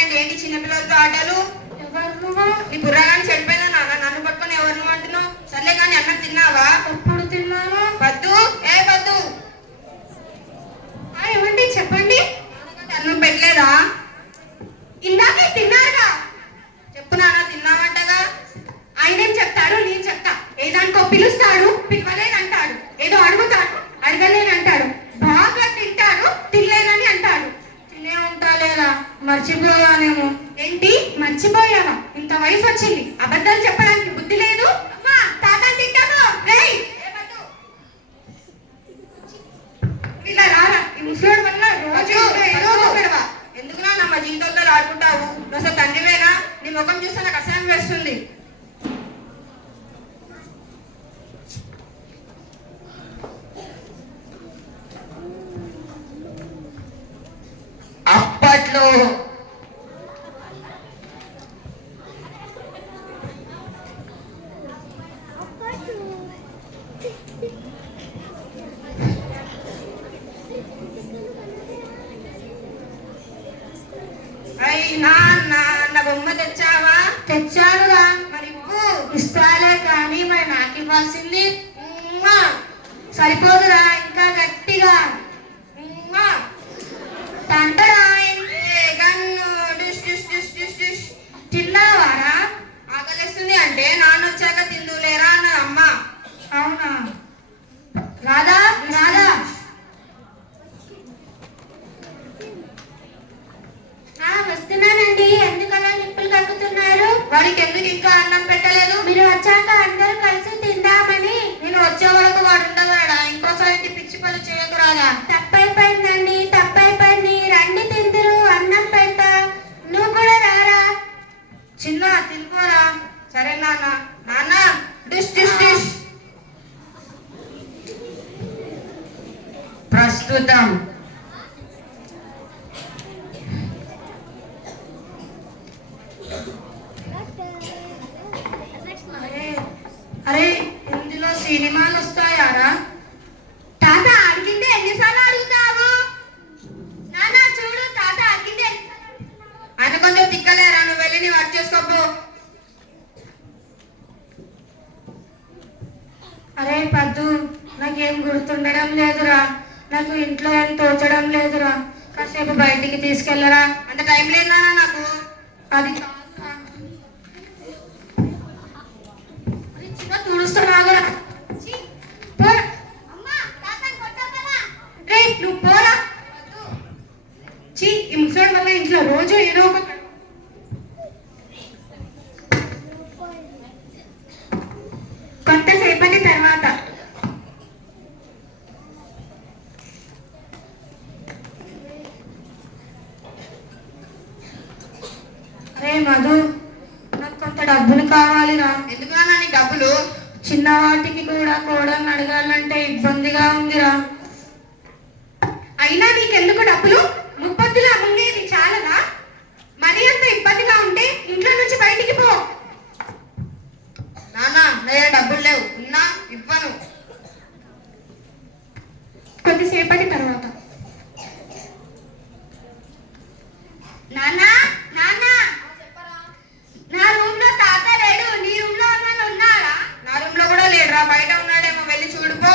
ఏంటి ఏంటి చిన్నపిల్లలతో ఆటలు? ఎవరు నువ్వు? నీ బుర్రగాని చెడిపోయిందా నాన్న? నన్ను పట్టుకొని ఎవరు నువ్వు అంటున్నావు? సర్లే కానీ అన్నం తిన్నావా? ఎప్పుడు తిన్నాను? వద్దు ఏ వద్దు. ఏమండి చెప్పండి. అన్నం పెట్టలేదా? ఇందాకే తిన్నారుగా. చెప్పు నాన్న తిన్నావంటగా. ఆయనేం చెప్తాడు నేను చెప్తా. ఏదానికో పిలుస్తాడు పిలవలేనంటాడు, ఏదో అడుగుతాడు అడగలేనంటాడు, బాగా తింటాడు తినలేనని అంటాడు. తినే ఉంటా లేదా? మర్చిపోయానేమో. ఏంటి మర్చిపోయావా? ఇంత వయసు వచ్చింది అబద్ధాలు చెప్పడానికి బుద్ధి లేదు. అమ్మా తాత తింటాను రేయ్. ఇలా రారా, ఈ ముసలోడి వల్ల రోజు ఏదో ఒక గొడవ. ఎందుకు నా జీవితంతో ఆడుకుంటావు? నువ్వు అసలు తండ్రివేనా? నీ ముఖం చూస్తే నాకు అసహ్యం వేస్తుంది. అప్పట్లో నా బొమ్మ తెచ్చావా? తెచ్చానుగా. మరి ఇస్తాలే కానీ మరి నాకు ఇవ్వాల్సింది సరిపోదురా, ఇంకా గట్టిగా తిన్నావారా? ఆకలిస్తుంది అంటే నాన్న వచ్చాక తిందులేరా అన్న అమ్మ. అవునా? రాదా రాదా? వస్తున్నానండి. ఎందుకలా నిప్పులు కక్కుతున్నారు? వాడికి ఎందుకు ఇంకా అన్నం పెట్టలేదు? మీరు వచ్చాక అందరూ కలిసి తిందామని. నేను వచ్చే వరకు వాడు ఉండగలడా? ఇంకోసారి పిచ్చి పనులు చేయకురాదా? తప్పైపోయిందండి తప్పైపోయింది. రండి తిందురు, అన్నం పెడతా. నువ్వు కూడా రారా. చిన్న తినుకోరా. సరే నాన్న. నాన్న డిష్ డిష్ డిష్. ప్రస్తుతం అరే ఇందులో సినిమాలు వస్తాయారా? తాత అడిగిందే ఎన్నిసార్లు అడుగుతావు? నాన్న చూడు తాత అడిగిందే. ఆయన కొంచెం తిక్కలేరా? నువ్వు వెళ్ళి నీ వర్క్ చేసుకోపో. అరే పద్దు, నాకేం గుర్తుండడం లేదురా. నాకు ఇంట్లో ఏం తోచడం లేదురా. కాసేపు బయటికి తీసుకెళ్ళరా. అంత టైం లేదు నాన్న నాకు. అది చిన్న తుడుస్తున్నాగురా. రే నువ్వు పోరా. ఈ ముసలోడి వల్ల ఇంట్లో రోజు ఏదో ఒక కొంతసేపటి తర్వాత అరే మధు, నాకు కొంత డబ్బులు కావాలిరా. ఎందుకు నాన్న నీ డబ్బులు? చిన్నవాటికి కూడా కోడల్ని అడగాలంటే ఇబ్బందిగా ఉందిరా. అయినా నీకెందుకు డబ్బులు? ముప్పొద్దులా ఉండేది చాలదా? మరీ అంత ఇబ్బందిగా ఉంటే ఇంట్లో నుంచి బయటికి పో. నాన్న నా డబ్బులు లేవు. ఉన్నా ఇవ్వను. కొద్దిసేపటి తర్వాత నాన్న నాన్న, నా రూమ్ లో తాత లేడు. నీ రూమ్ లో ఉన్నారా? నా రూమ్ లో కూడా లేడురా. బయట ఉన్నాడేమో, వెళ్ళి చూడుకో.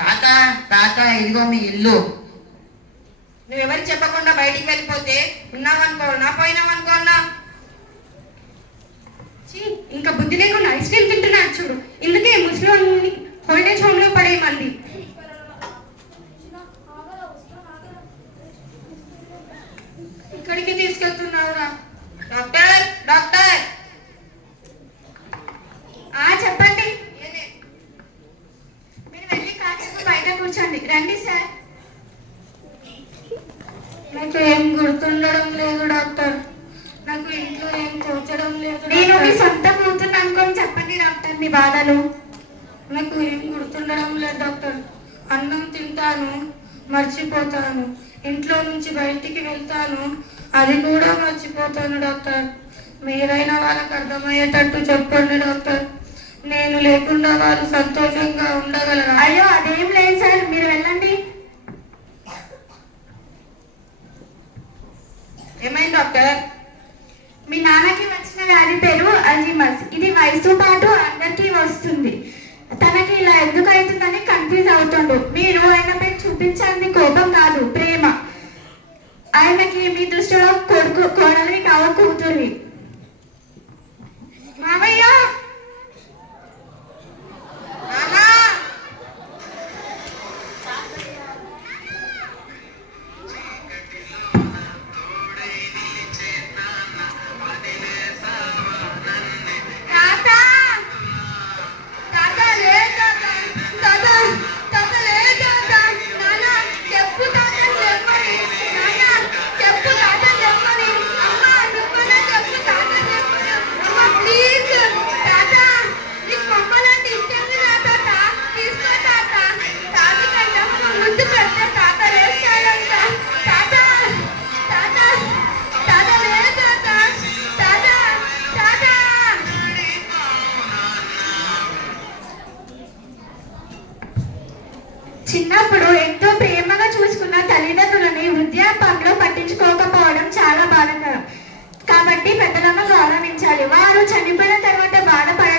తాత తాత ఇదిగో మీ ఇల్లు. నువ్వెవరికి చెప్పకుండా బయటికి వెళ్ళిపోతే ఉన్నావనుకోనా పోయినావనుకోనా? ఇంకా బుద్ధి లేకుండా ఐస్ క్రీమ్ తింటున్నాడు చూడు. ఇందుకే ముసలి హోల్డేజ్ హోమ్ లో పడేయమంది. ఇక్కడికి తీసుకెళ్తున్నావురా. Doctor doctor. చెప్పండి. మీరు వెళ్ళి కాసేపు బయట కూర్చోండి. రండి సార్. నాకు ఏం గుర్తుండడం లేదు డాక్టర్. నాకు ఇంట్లో ఏం తోచడం లేదు. నేను మీ సొంత కూతురు అనుకొని చెప్పండి డాక్టర్ మీ బాధలు. నాకు ఏం గుర్తుండడం లేదు డాక్టర్. అన్నం తింటాను, మర్చిపోతాను. ఇంట్లో నుంచి బయటికి వెళ్తాను, అది కూడా మర్చిపోతాను డాక్టర్. మీరైనా వాళ్ళకి అర్థమయ్యేటట్టు చెప్పండి డాక్టర్. నేను లేకుండా వాళ్ళు సంతోషంగా ఉండగలరా? అయ్యో అదేం లేదు సార్, మీరు వెళ్ళండి. ఏమైంది డాక్టర్? మీ నాన్నకి వచ్చిన వ్యాధి పేరు అల్జీమర్స్. ఇది వయసుతో పాటు అందరికీ వస్తుంది. తనకి ఇలా ఎందుకు అవుతుందని కన్ఫ్యూజ్ అవుతుండు. మీరు ఆయనపై చూపించాల్సింది కోపం కాదు, ప్రేమ. ఆయనకి మీ దృష్టిలో కొడుకు కోడలివి కావ కూతురివి. మామయ్య నానా తాత తాత లే తాత తాత తాత లే తాత నానా చెప్పు తాత చెప్పని నానా చెప్పు తాత చెప్పని అమ్మ నువ్వునే చెప్పు తాత చెప్పని అమ్మ ప్లీజ్ తాత నీకు మమ్మల్ని ఇచ్చింది నా తాత తీసుకో తాత తాత కంటే ముందు పెడితే తాత లేస్తాడంట తాత తాత తాత లే తాత తాత తాత చిన్నప్పుడు ఎంతో ప్రేమగా చూసుకున్న తల్లిదండ్రులని వృద్ధాప్యంలో పట్టించుకోకపోవడం చాలా బాధాకరం. కాబట్టి పెద్దలను గౌరవించాలి. వారు చనిపోయిన తర్వాత బాధపడ